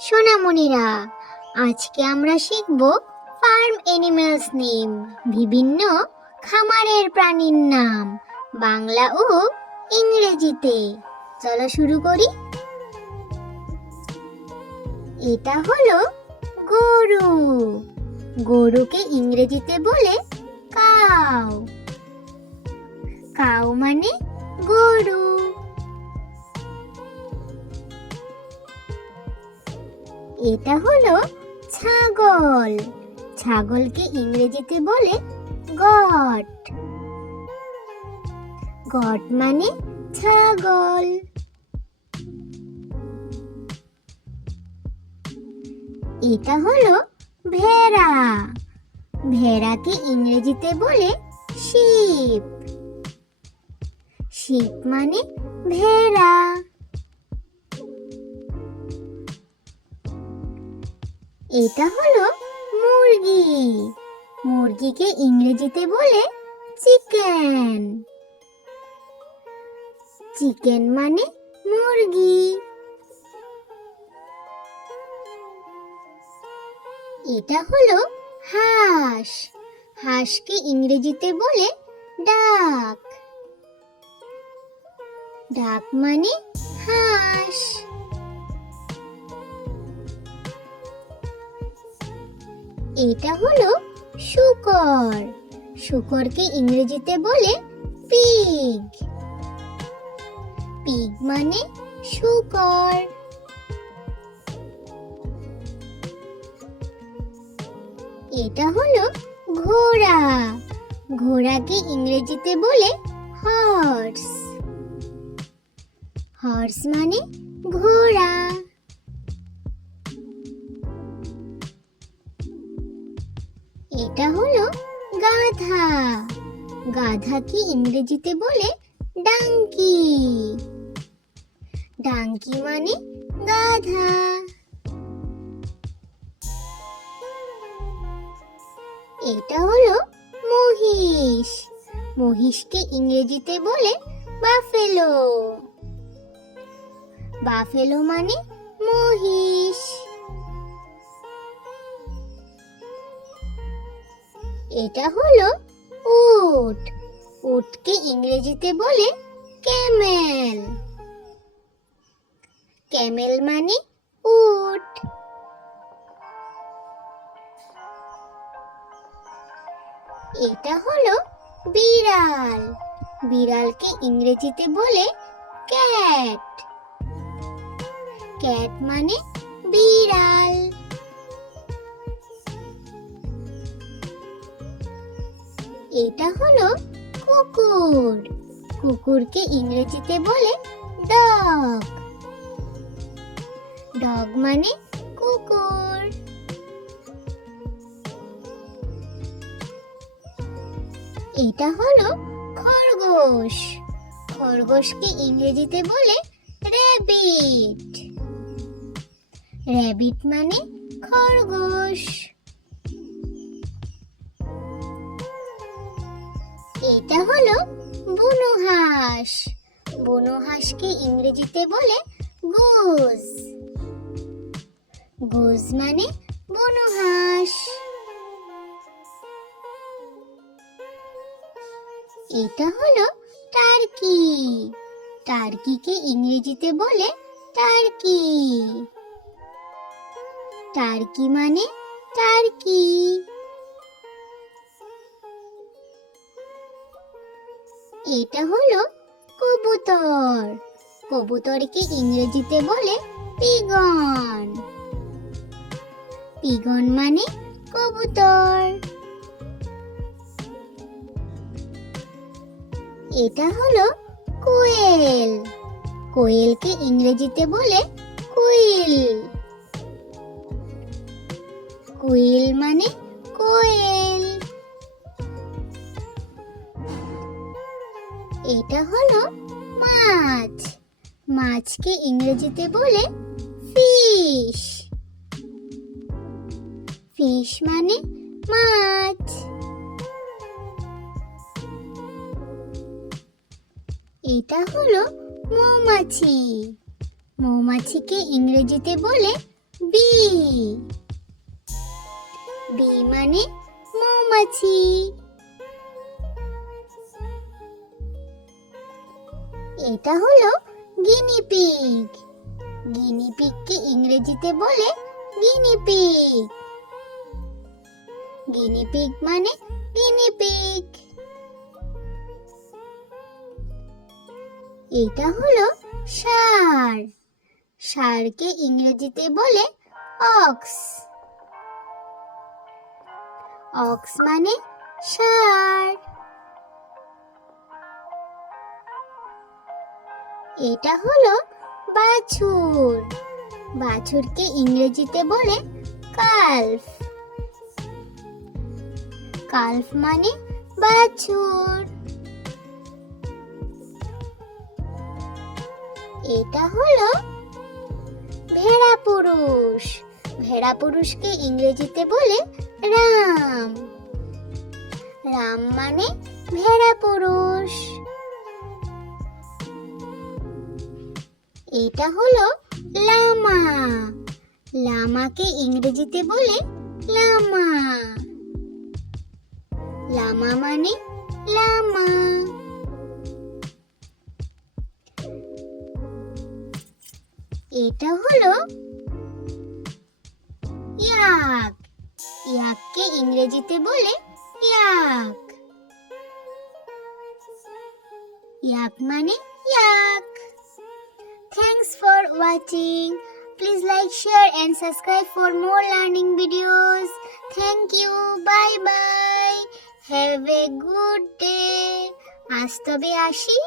সোনামণিরা, আজকে আমরা শিখব ফার্ম অ্যানিমালস নেম, বিভিন্ন খামারের প্রাণীর নাম, বাংলা ও ইংরেজিতে। চলো শুরু করি। এটা হলো গরু। গরুকে ইংরেজিতে বলে কাউ। কাউ মানে গরু। এটা হলো ছাগল। ছাগলকে ইংরেজিতে বলে গট। গট মানে ছাগল। এটা হলো ভেড়া। ভেড়াকে ইংরেজিতে বলে শিপ। শিপ মানে ভেড়া। এটা হলো মুরগি। মুরগিকে ইংরেজিতে বলে চিকেন। চিকেন মানে মুরগি। এটা হলো হাঁস। হাঁসকে ইংরেজিতে বলে ডাক। ডাক মানে হাঁস। এটা হলো শূকর। শূকরকে ইংরেজিতে বলে পিগ। পিগ মানে শূকর। এটা হলো ঘোড়া। ঘোড়াকে ইংরেজিতে বলে হর্স। হর্স মানে ঘোড়া। এটা হলো গাধা। গাধাকে ইংরেজিতে বলে ডাঙ্কি। ডাঙ্কি মানে গাধা। এটা হলো মহিষ। মহিষকে ইংরেজিতে বলে বাফেলো। বাফেলো মানে মহিষ। এটা হলো উট। উটকে ইংরেজিতে বলে ক্যামেল। ক্যামেল মানে উট। এটা হলো বিড়াল। বিড়ালকে ইংরেজিতে বলে ক্যাট। ক্যাট মানে বিড়াল। এটা হলো কুকুর। কুকুরকে ইংরেজিতে বলে ডগ। ডগ মানে কুকুর। এটা হলো খরগোশ। খরগোশকে ইংরেজিতে বলে র্যাবিট। র্যাবিট মানে খরগোশ। এটা হলো বুনো হাঁস। বুনো হাঁসকে ইংরেজিতে বলে গুজ। গুজ মানে বুনো হাঁস। এটা হলো টার্কি। টার্কিকে ইংরেজিতে বলে টার্কি। টার্কি মানে টার্কি। এটা হলো কবুতর। কবুতরকে ইংরেজিতে বলে পিগন। পিগন মানে কবুতর। এটা হলো কোয়েল। কোয়েলকে ইংরেজিতে বলে কুইল। কুইল মানে কোয়েল। এটা হলো মাছ। মাছকে ইংরেজিতে বলে ফিশ। ফিশ মানে মাছ। এটা হলো মৌমাছি। মৌমাছিকে ইংরেজিতে বলে বি। বি মানে মৌমাছি। এটা হলো গিনিপিগ। গিনিপিগকে ইংরেজিতে বলে গিনিপিগ। গিনিপিগ মানে গিনিপিগ। এটা হলো ষাঁড়। ষাঁড়কে ইংরেজিতে বলে অক্স। অক্স মানে ষাঁড়। এটা হলো বাছুর। বাছুরকে ইংরেজিতে বলে কালফ। কালফ মানে বাছুর। এটা হলো ভেড়া পুরুষ। ভেড়া পুরুষকে ইংরেজিতে বলে রাম। রাম মানে ভেড়া পুরুষ। এটা হলো লামা। লামাকে ইংরেজিতে বলে লামা। লামা মানে লামা। এটা হলো ইয়াক। ইয়াককে ইংরেজিতে বলে ইয়াক। ইয়াক মানে ইয়াক। Thanks for watching. Please like, share and subscribe for more learning videos. Thank you. Bye bye. Have a good day. আজ তবে আসি।